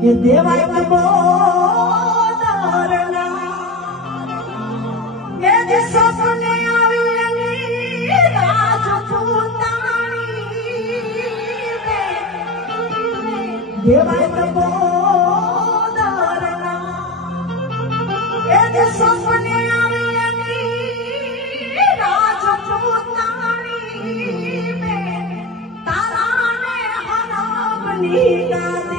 ये देवाय बोदरना ये जे सपने आवियनी राजपूतानी देवाय बोदरना ये जे सपने आवियनी राजपूतानी तारा ने हरामनी गादी